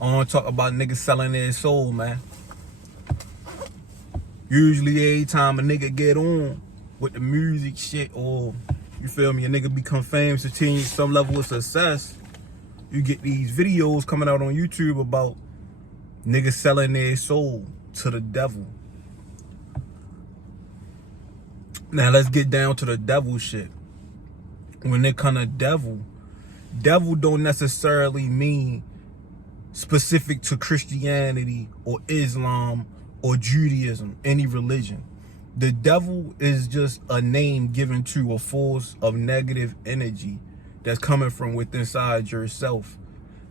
I want to talk about niggas selling their soul, man. Usually every time a nigga get on with the music shit, or you feel me, a nigga become famous, attain some level of success, you get these videos coming out on YouTube about niggas selling their soul to the devil. Now let's get down to the devil shit. When it come to devil don't necessarily mean specific to Christianity or Islam or Judaism, any religion. The devil is just a name given to a force of negative energy that's coming from within inside yourself.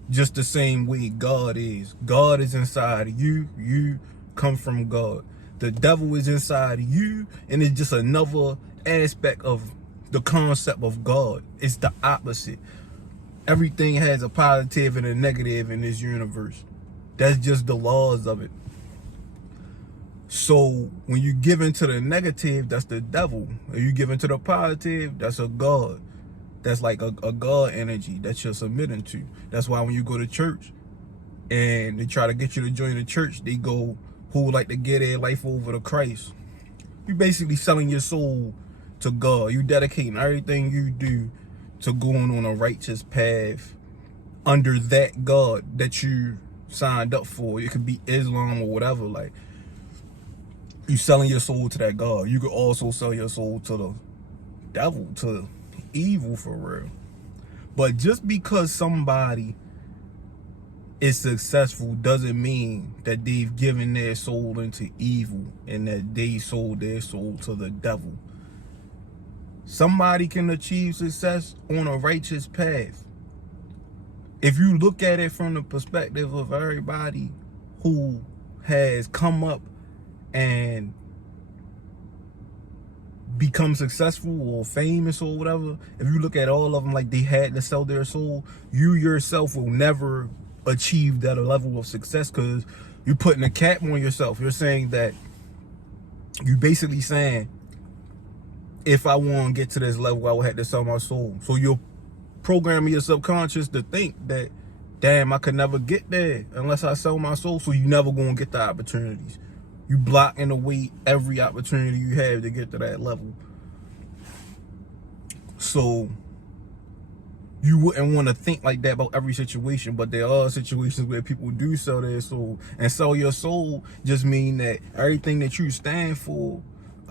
Just the same way God is. God is inside you. You come from God. The devil is inside you, and it's just another aspect of the concept of God. It's the opposite. Everything has a positive and a negative in this universe. That's just the laws of it. So when you give into the negative, that's the devil. If you give into the positive, that's a God. That's like a God energy that you're submitting to. That's why when you go to church and they try to get you to join the church, they go, who would like to get their life over to Christ? You're basically selling your soul to God. You dedicating everything you do to going on a righteous path under that God that you signed up for. It could be Islam or whatever. Like, you selling your soul to that God. You could also sell your soul to the devil, to evil, for real. But just because somebody is successful doesn't mean that they've given their soul into evil and that they sold their soul to the devil. Somebody can achieve success on a righteous path. If you look at it from the perspective of everybody who has come up and become successful or famous or whatever, if you look at all of them like they had to sell their soul, you yourself will never achieve that level of success, because you're putting a cap on yourself. You're saying that, you basically saying, if I want to get to this level, I will have to sell my soul. So you're programming your subconscious to think that, damn, I could never get there unless I sell my soul. So you never going to get the opportunities. You blocking away every opportunity you have to get to that level. So you wouldn't want to think like that about every situation, but there are situations where people do sell their soul. And sell your soul just mean that everything that you stand for,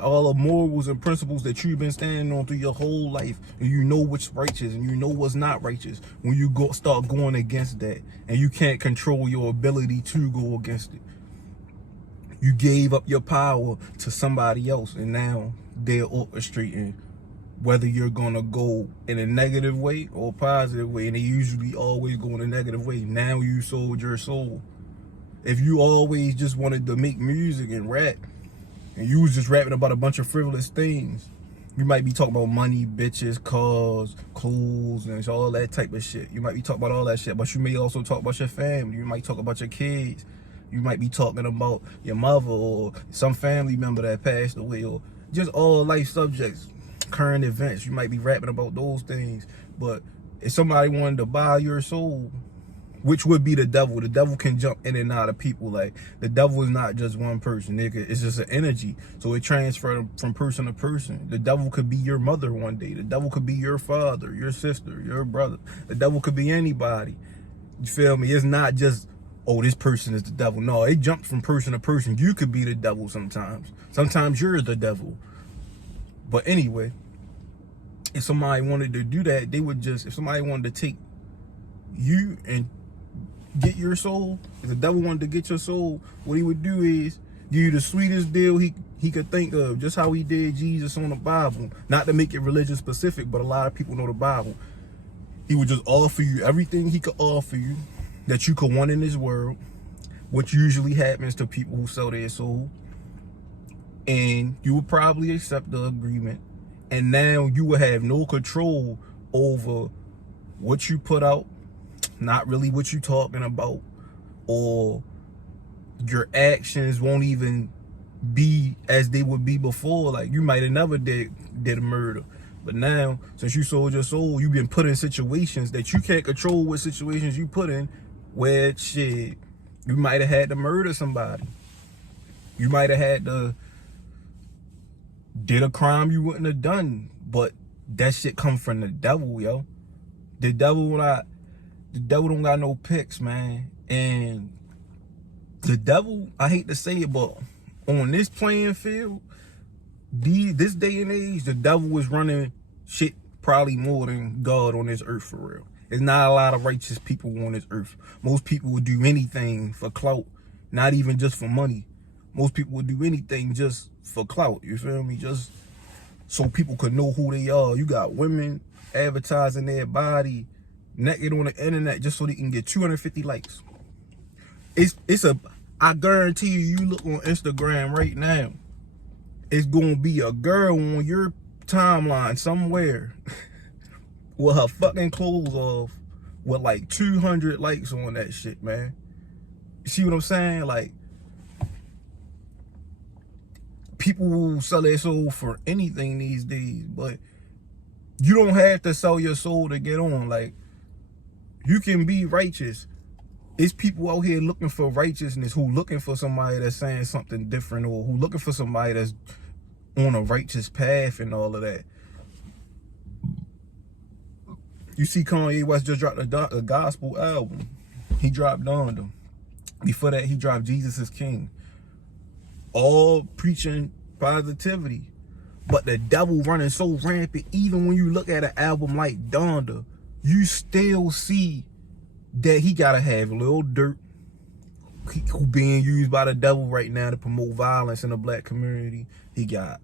all the morals and principles that you've been standing on through your whole life, and you know what's righteous and you know what's not righteous, when you start going against that, and you can't control your ability to go against it. You gave up your power to somebody else, and now they're orchestrating whether you're gonna go in a negative way or a positive way, and they usually always go in a negative way. Now you sold your soul. If you always just wanted to make music and rap, and you was just rapping about a bunch of frivolous things, you might be talking about money, bitches, cars, clothes, and all that type of shit. You might be talking about all that shit, but you may also talk about your family. You might talk about your kids. You might be talking about your mother or some family member that passed away, or just all life subjects, current events. You might be rapping about those things. But if somebody wanted to buy your soul, which would be the devil can jump in and out of people. Like, the devil is not just one person, nigga. It's just an energy. So it transfers from person to person. The devil could be your mother one day. The devil could be your father, your sister, your brother. The devil could be anybody. You feel me? It's not just, oh, this person is the devil. No, it jumps from person to person. You could be the devil sometimes. Sometimes you're the devil. But anyway, if somebody wanted to do that, they would just, if somebody wanted to take you and get your soul, if the devil wanted to get your soul, what he would do is give you the sweetest deal he could think of, just how he did Jesus on the Bible. Not to make it religion specific, but a lot of people know the Bible. He would just offer you everything he could offer you that you could want in this world, which usually happens to people who sell their soul. And you would probably accept the agreement. And now you will have no control over what you put out, not really what you're talking about, or your actions won't even be as they would be before. Like, you might have never did a murder, but now, since you sold your soul, you've been put in situations that you can't control what situations you put in, where shit, you might have had to murder somebody. You might have had to did a crime you wouldn't have done, but that shit come from the devil, yo. The devil don't got no picks, man. And the devil, I hate to say it, but on this playing field, this day and age, the devil is running shit probably more than God on this earth, for real. There's not a lot of righteous people on this earth. Most people would do anything for clout, not even just for money. Most people would do anything just for clout, you feel me? Just so people could know who they are. You got women advertising their body naked on the internet just so they can get 250 likes. I guarantee you look on Instagram right now, it's gonna be a girl on your timeline somewhere with her fucking clothes off with like 200 likes on that shit, man. You see what I'm saying? Like, people will sell their soul for anything these days, but you don't have to sell your soul to get on. Like, you can be righteous. It's people out here looking for righteousness, who looking for somebody that's saying something different, or who looking for somebody that's on a righteous path and all of that. You see Kanye West just dropped a gospel album. He dropped Donda. Before that, he dropped Jesus is King. All preaching positivity. But the devil running so rampant, even when you look at an album like Donda, you still see that he gotta have Lil Durk, who being used by the devil right now to promote violence in the black community. He got